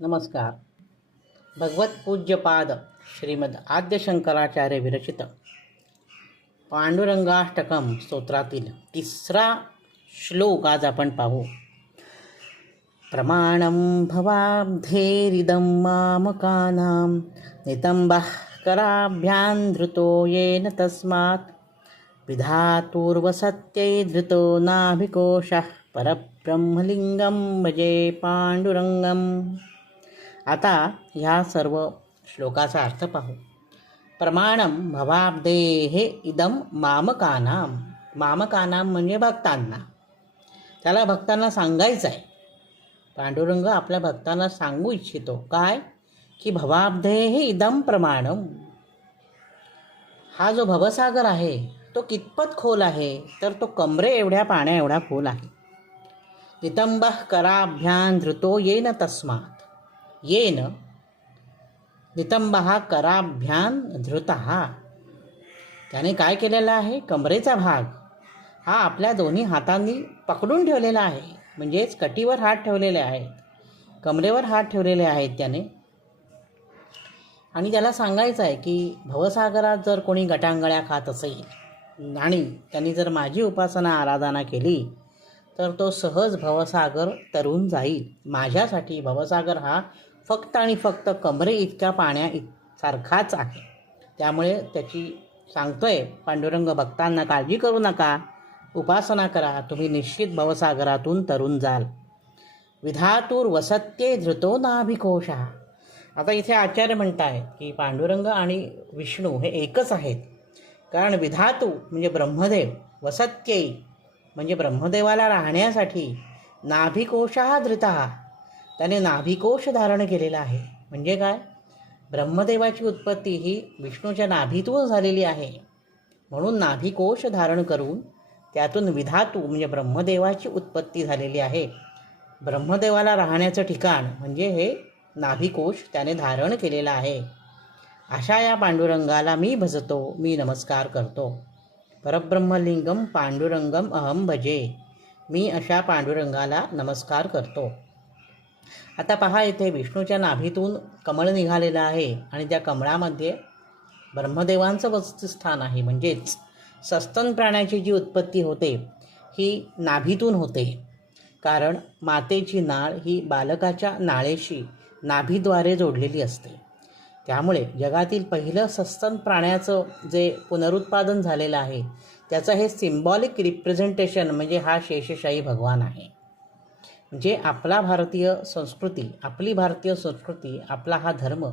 नमस्कार. भगवत पूज्यपाद श्रीमद आद्यशंकराचार्य विरचित. पांडुरंगाष्टकम स्तोत्रातील तिसरा श्लोक आज आपण पाहू. प्रमाणं भवाब्धेरिदं मामकानां नितंबः कराभ्यां धृतो येन तस्मात् विधातुर्वसत्यै धृतो नाभिकोशः परब्रह्मलिङ्गं भजे पाण्डुरङ्गम्। आता ह्या सर्व श्लोकाचा अर्थ पाहू. प्रमाणम भवाब्दे हे इदम मामकानाम मामकानाम म्हणजे भक्तांना. त्याला भक्तांना सांगायचं आहे. पांडुरंग आपल्या भक्तांना सांगू इच्छितो. काय? की भवाब्धे हे इदम प्रमाणम हा जो भवसागर आहे तो कितपत खोल आहे तर तो कमरे एवढ्या पाण्या एवढा खोल आहे. नितंब कराभ्यान धृतो येन तस्मात. येन नितंबः कराभ्यान धृत. त्याने काय केलेला आहे? कमरेचा भाग. हा आपल्या दोन्ही हातांनी पकडून ठेवलेला आहे. म्हणजेच कटीवर हात ठेवलेले आहेत. कमरेवर हात ठेवलेले आहेत त्याने. आणि त्याला सांगायचं आहे की भवसागरात जर कोणी गटांगळ्या खात असेल आणि त्यांनी जर माझी उपासना आराधना केली तर तो सहज भवसागर तरून जाईल. माझ्यासाठी भवसागर हा फक्त आणि फक्त कमरे इतक्या पाण्या इत सारखाच आहे. त्यामुळे त्याची सांगतोय पांडुरंग भक्तांना काळजी करू नका. उपासना करा. तुम्ही निश्चित भवसागरातून तरुण जाल. विधातूर वसत्ये धृतो नाभिकोशा आता इथे आचार्य म्हणत आहेत की पांडुरंग आणि विष्णू हे एकच आहेत. कारण विधातू म्हणजे ब्रह्मदेव वसत्ये म्हणजे ब्रह्मदेवाला राहण्यासाठी नाभिकोश धृता. त्याने नाभिकोश धारण केलेला आहे. म्हणजे काय? ब्रह्मदेवाची उत्पत्ती ही विष्णूच्या नाभीतून झालेली आहे. म्हणून नाभिकोश धारण करून त्यातून विधातू म्हणजे ब्रह्मदेवाची उत्पत्ती झालेली आहे. ब्रह्मदेवाला राहण्याचं ठिकाण म्हणजे हे नाभिकोश त्याने धारण केलेलं आहे. अशा या पांडुरंगाला मी भजतो मी नमस्कार करतो. परब्रह्मलिंगम पांडुरंगम अहम भजे. मी अशा पांडुरंगाला नमस्कार करतो. आता पहा इथे विष्णूच्या नाभीतून कमळ निघालेलं आहे आणि त्या कमळामध्ये ब्रह्मदेवांचं वसतिस्थान आहे. म्हणजेच सस्तन प्राण्याची जी उत्पत्ती होते ही नाभीतून होते. कारण मातेची नाळ ही बालकाच्या नाळेशी नाभीद्वारे जोडलेली असते. त्यामुळे जगातील पहिलं सस्तन प्राण्याचं जे पुनरुत्पादन झालेलं आहे त्याचं हे सिम्बॉलिक रिप्रेझेंटेशन म्हणजे हा शेषशाही भगवान आहे. म्हणजे आपला भारतीय संस्कृती आपली भारतीय संस्कृती आपला हा धर्म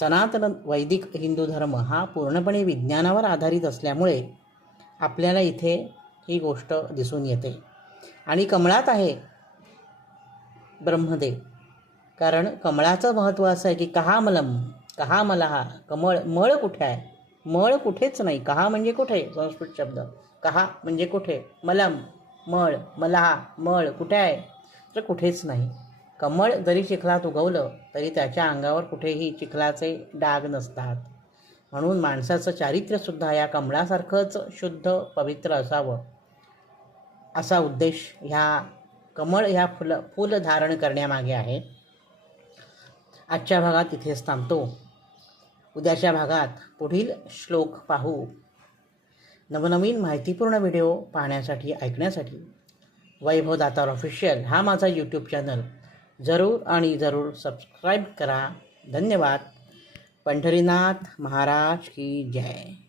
सनातन वैदिक हिंदू धर्म हा पूर्णपणे विज्ञानावर आधारित असल्यामुळे आपल्याला इथे ही गोष्ट दिसून येते. आणि कमळात आहे ब्रह्मदेव. कारण कमळाचं महत्त्व असं आहे की कहा मलम कहा कमळ मळ कुठे आहे? मळ कुठेच नाही. कहा म्हणजे कुठे? संस्कृत शब्द. कहा म्हणजे कुठे? मलम मळ मला मळ कुठे आहे? तर कुठेच नाही. कमळ जरी चिखलात उगवलं तरी त्याच्या अंगावर कुठेही चिखलाचे डाग नसतात. म्हणून माणसाचं चारित्र्यसुद्धा या कमळासारखंच शुद्ध पवित्र असावं. असा उद्देश ह्या कमळ ह्या फुल फूल धारण करण्यामागे आहे. आजच्या भागात इथेच थांबतो. उद्याच्या भागात पुढील श्लोक पाहू. नवनवीन माहितीपूर्ण व्हिडिओ पाहण्यासाठी ऐकण्यासाठी वैभव दातार ऑफिशियल हा माझा यूट्यूब चॅनल जरूर आणि जरूर सबस्क्राईब करा. धन्यवाद. पंढरीनाथ महाराज की जय.